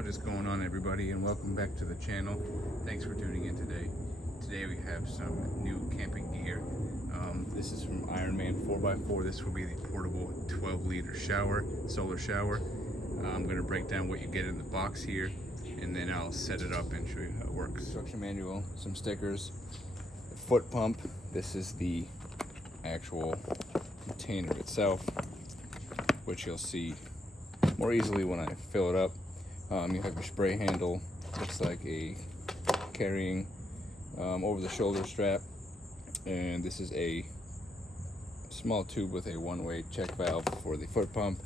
What is going on, everybody, and welcome back to the channel. Thanks for tuning in today. Today we have some new camping gear. This is from Ironman 4x4. This will be the portable 12-liter shower, solar shower. I'm going to break down what you get in the box here, and then I'll set it up and show you how it works. Instruction manual, some stickers, the foot pump. This is the actual container itself, which you'll see more easily when I fill it up. You have your spray handle, looks like a carrying over the shoulder strap, and this is a small tube with a one-way check valve for the foot pump.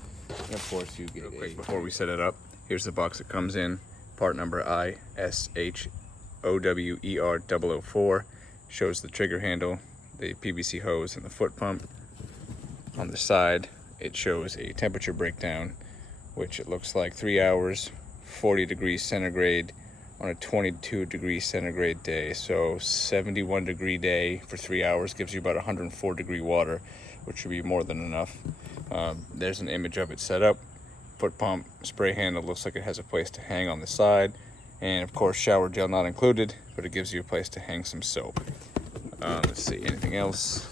And of course you get before we set it up, here's the box it comes in. Part number ISHOWER004 shows the trigger handle, the PVC hose, and the foot pump. On the side it shows a temperature breakdown, which it looks like 3 hours, 40 degrees centigrade on a 22 degrees centigrade day. So 71 degree day for 3 hours gives you about 104 degree water, which should be more than enough. There's an image of it set up. Foot pump, spray handle, looks like it has a place to hang on the side, and of course shower gel not included, but it gives you a place to hang some soap. Let's see, anything else?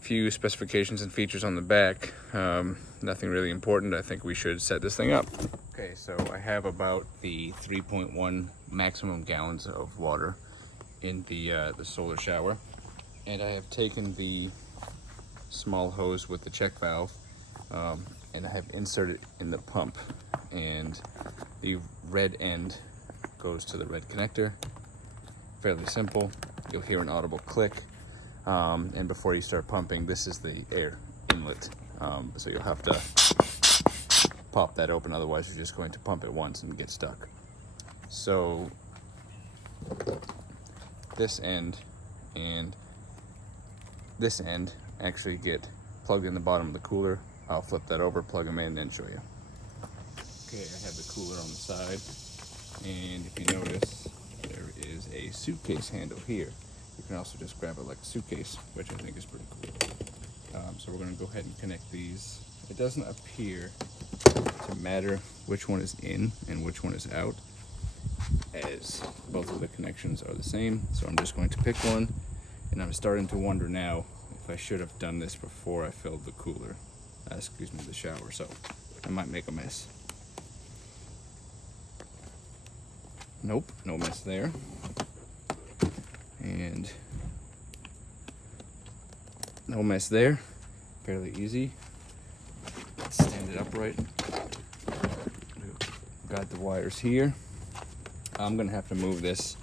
Few specifications and features on the back. Nothing really important. I think we should set this thing up. Okay, so I have about the 3.1 maximum gallons of water in the solar shower, and I have taken the small hose with the check valve and I have inserted in the pump, and the red end goes to the red connector. Fairly simple. You'll hear an audible click. And before you start pumping, this is the air inlet, so you'll have to pop that open, otherwise you're just going to pump it once and get stuck. So this end and this end actually get plugged in the bottom of the cooler. I'll flip that over, plug them in, and show you. Okay, I have the cooler on the side, and if you notice, there is a suitcase handle here. You can also just grab it like a suitcase, which I think is pretty cool. So we're going to go ahead and connect these. It doesn't appear to matter which one is in and which one is out, as both of the connections are the same. So I'm just going to pick one, and I'm starting to wonder now if I should have done this before I filled the cooler. Excuse me, the shower. So I might make a mess. Nope, no mess there. And no mess there. Fairly easy. Let's stand it upright. Got the wires here. I'm gonna have to move this.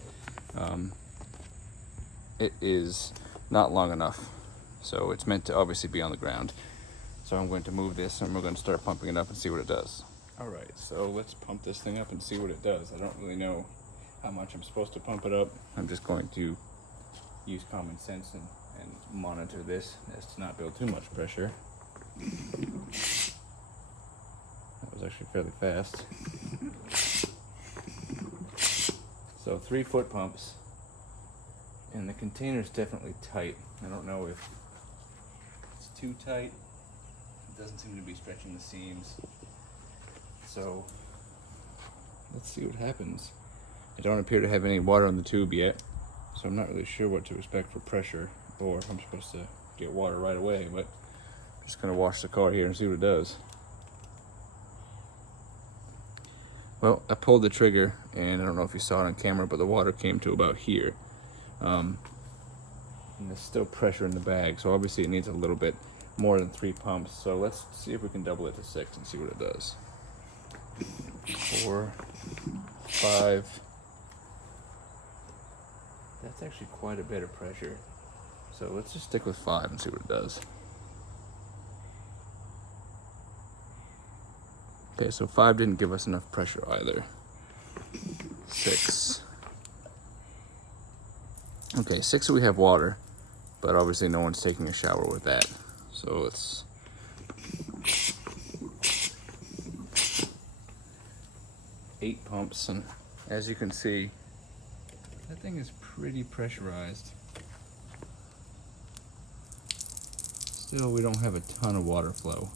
It is not long enough, so it's meant to obviously be on the ground. So I'm going to move this, and we're going to start pumping it up and see what it does. All right, so let's pump this thing up and see what it does. I don't really know how much I'm supposed to pump it up. I'm just going to use common sense and monitor this as to not build too much pressure. That was actually fairly fast. So 3 foot pumps, and the container's definitely tight. I don't know if it's too tight. It doesn't seem to be stretching the seams. So let's see what happens. I don't appear to have any water on the tube yet, so I'm not really sure what to expect for pressure, or if I'm supposed to get water right away, but I'm just gonna wash the car here and see what it does. Well, I pulled the trigger, and I don't know if you saw it on camera, but the water came to about here. And there's still pressure in the bag, so obviously it needs a little bit more than 3 pumps. So let's see if we can double it to 6 and see what it does. 4, 5. That's actually quite a bit of pressure. So let's just stick with 5 and see what it does. Okay, so 5 didn't give us enough pressure either. 6. Okay, 6 we have water, but obviously no one's taking a shower with that. So let's... 8 pumps, and as you can see, that thing is pretty pressurized. Still, we don't have a ton of water flow.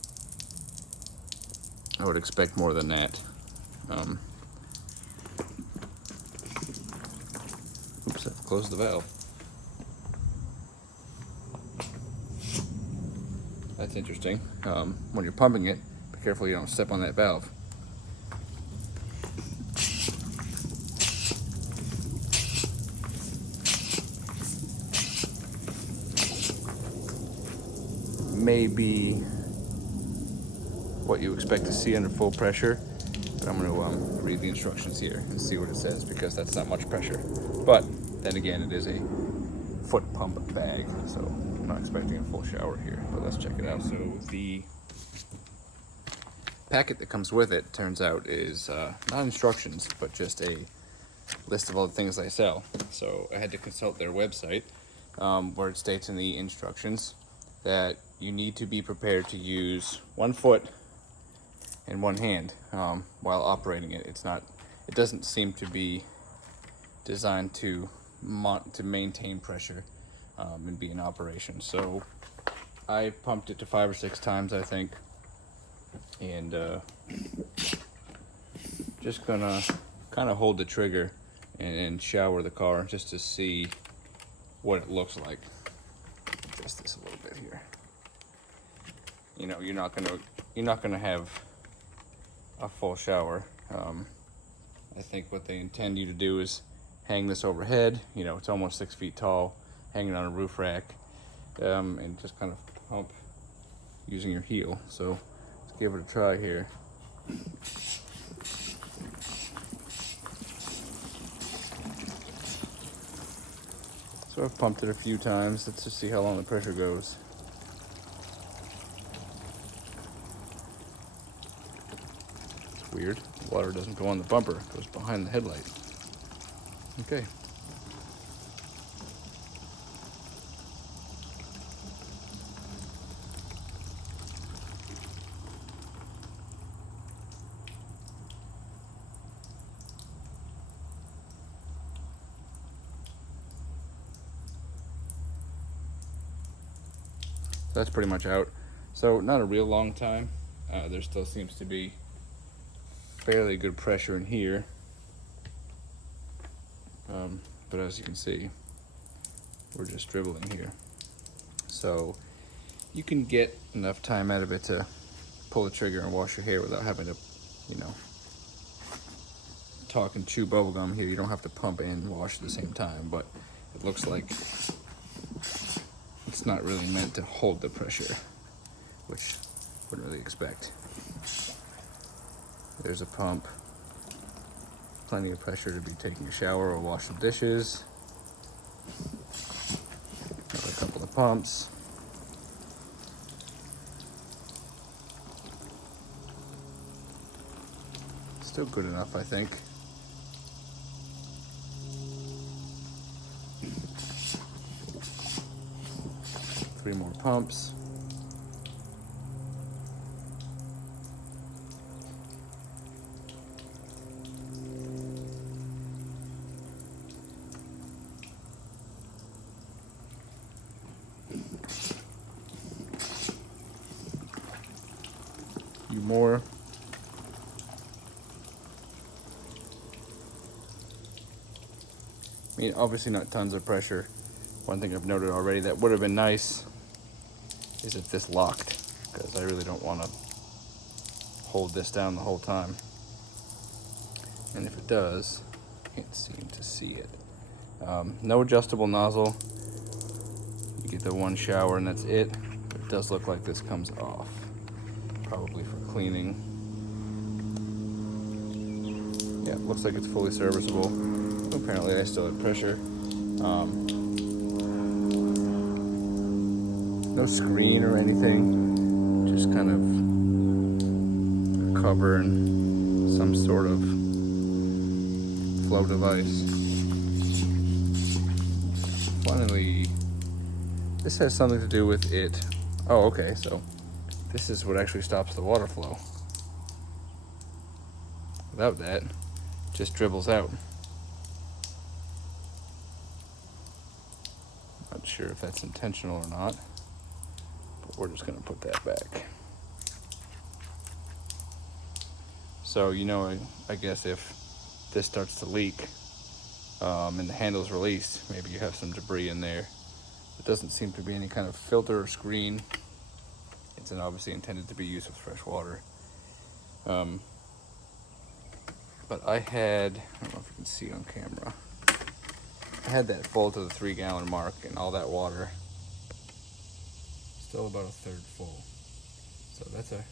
I would expect more than that. Oops, I've closed the valve. That's interesting. When you're pumping it, be careful you don't step on that valve. Maybe what you expect to see under full pressure, but I'm going to read the instructions here and see what it says, because that's not much pressure. But then again, it is a foot pump bag, so I'm not expecting a full shower here, but let's check it out. So the packet that comes with it, turns out, is not instructions, but just a list of all the things they sell. So I had to consult their website, where it states in the instructions that you need to be prepared to use 1 foot and 1 hand while operating it. It doesn't seem to be designed to maintain pressure and be in operation. So I pumped it to 5 or 6 times, I think, and just gonna kind of hold the trigger and shower the car just to see what it looks like. Adjust this a little bit here. You know, you're not gonna have a full shower. I think what they intend you to do is hang this overhead. You know, it's almost 6 feet tall, hanging on a roof rack, and just kind of pump using your heel. So let's give it a try here. So I've pumped it a few times. Let's just see how long the pressure goes. It's weird. The water doesn't go on the bumper, it goes behind the headlight. Okay. That's pretty much out. So not a real long time. There still seems to be fairly good pressure in here. But as you can see, we're just dribbling here. So you can get enough time out of it to pull the trigger and wash your hair without having to, you know, talk and chew bubblegum here. You don't have to pump and wash at the same time, but it looks like it's not really meant to hold the pressure, which I wouldn't really expect. There's a pump. Plenty of pressure to be taking a shower or washing dishes. Another couple of pumps. Still good enough, I think. Three more pumps. Few more. I mean, obviously not tons of pressure. One thing I've noted already that would have been nice is if this locked, because I really don't want to hold this down the whole time. And if it does, I can't seem to see it. No adjustable nozzle. You get the one shower and that's it. But it does look like this comes off, probably for cleaning. Yeah, it looks like it's fully serviceable. Apparently I still have pressure. No screen or anything, just kind of a cover and some sort of flow device. Finally, this has something to do with it. Oh, okay, so this is what actually stops the water flow. Without that, it just dribbles out. Not sure if that's intentional or not, but we're just gonna put that back. So, you know, I guess if this starts to leak and the handle's released, maybe you have some debris in there. There doesn't seem to be any kind of filter or screen. It's obviously intended to be used with fresh water. But I don't know if you can see on camera, I had that full to the 3-gallon mark, and all that water, still about a third full. So that's a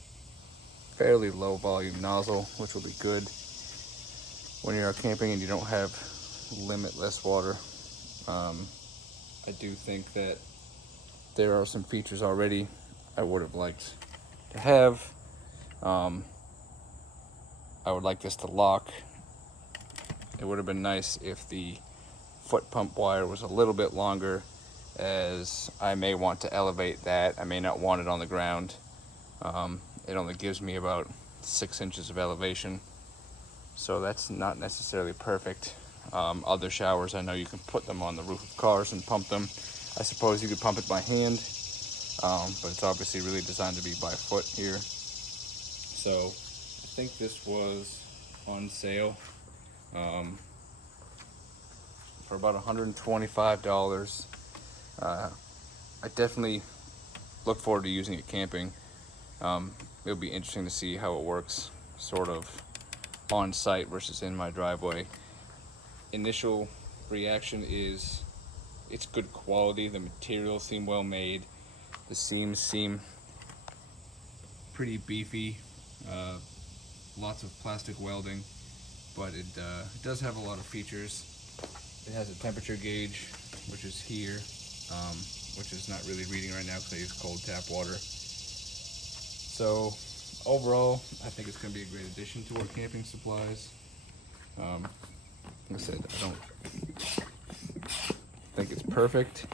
fairly low volume nozzle, which will be good when you're out camping and you don't have limitless water. I do think that there are some features already I would have liked to have. I would like this to lock. It would have been nice if the foot pump wire was a little bit longer, as I may want to elevate that. I may not want it on the ground. It only gives me about 6 inches of elevation, so that's not necessarily perfect. Other showers, I know you can put them on the roof of cars and pump them. I suppose you could pump it by hand, but it's obviously really designed to be by foot here. So I think this was on sale for about $125. I definitely look forward to using it camping. It'll be interesting to see how it works sort of on site versus in my driveway. Initial reaction is it's good quality. The materials seem well made. The seams seem pretty beefy. Lots of plastic welding, but it does have a lot of features. It has a temperature gauge, which is here, which is not really reading right now because I use cold tap water. So overall, I think it's going to be a great addition to our camping supplies. Like I said, I don't think it's perfect.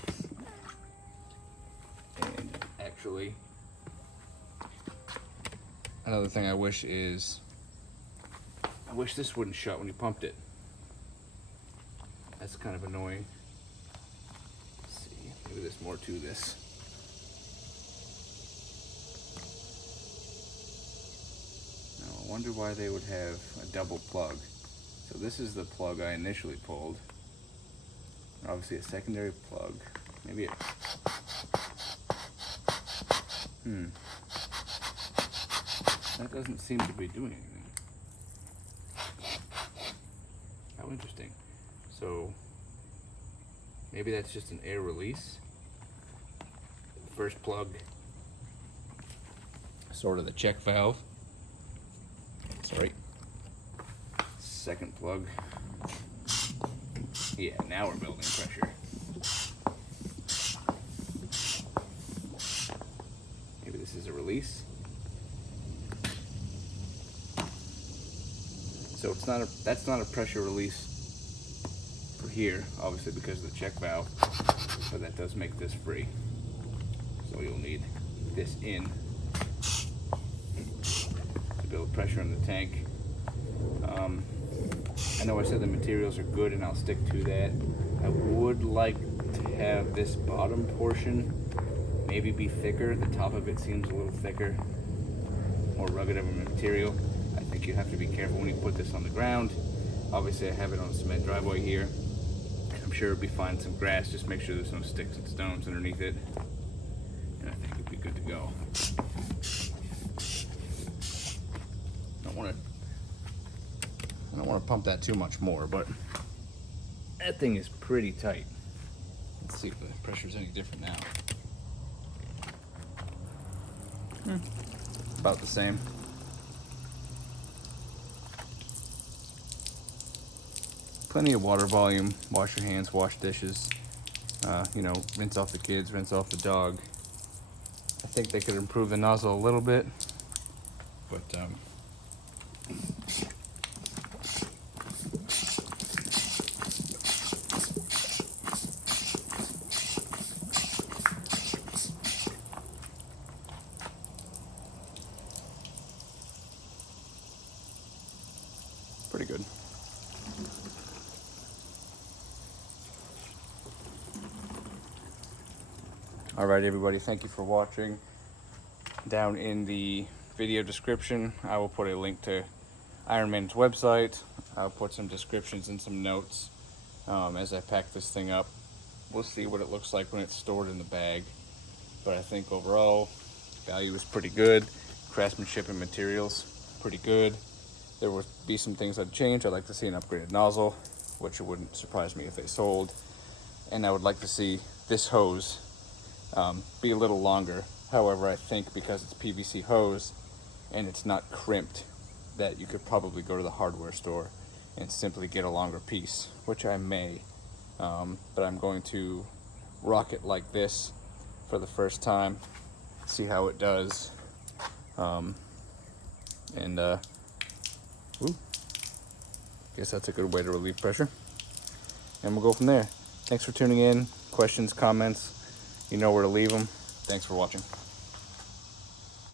And actually, another thing I wish is, I wish this wouldn't shut when you pumped it. That's kind of annoying. Let's see, maybe there's more to this. Now, I wonder why they would have a double plug. So this is the plug I initially pulled. Obviously a secondary plug. Maybe it... That doesn't seem to be doing anything. How interesting. So maybe that's just an air release. First plug, sort of the check valve. Sorry. Second plug. Yeah, now we're building pressure. Maybe this is a release. So it's not that's not a pressure release for here, obviously because of the check valve, but that does make this free. So you'll need this in to build pressure in the tank. I know I said the materials are good and I'll stick to that. I would like to have this bottom portion maybe be thicker. The top of it seems a little thicker, more rugged of a material. I think you have to be careful when you put this on the ground. Obviously I have it on a cement driveway here. I'm sure it'll be fine, some grass, just make sure there's no sticks and stones underneath it. And I think it'll be good to go. I don't want to pump that too much more, but that thing is pretty tight. Let's see if the pressure's any different now. About the same. Plenty of water volume. Wash your hands, wash dishes. You know, rinse off the kids, rinse off the dog. I think they could improve the nozzle a little bit, but pretty good. All right, everybody, thank you for watching. Down in the video description, I will put a link to Ironman's website. I'll put some descriptions and some notes as I pack this thing up. We'll see what it looks like when it's stored in the bag. But I think overall, value is pretty good. Craftsmanship and materials, pretty good. There would be some things I'd change. I'd like to see an upgraded nozzle, which it wouldn't surprise me if they sold. And I would like to see this hose be a little longer. However, I think because it's PVC hose and it's not crimped, that you could probably go to the hardware store and simply get a longer piece, which I may. But I'm going to rock it like this for the first time, see how it does. Guess that's a good way to relieve pressure. And we'll go from there. Thanks for tuning in. Questions, comments, you know where to leave them. Thanks for watching.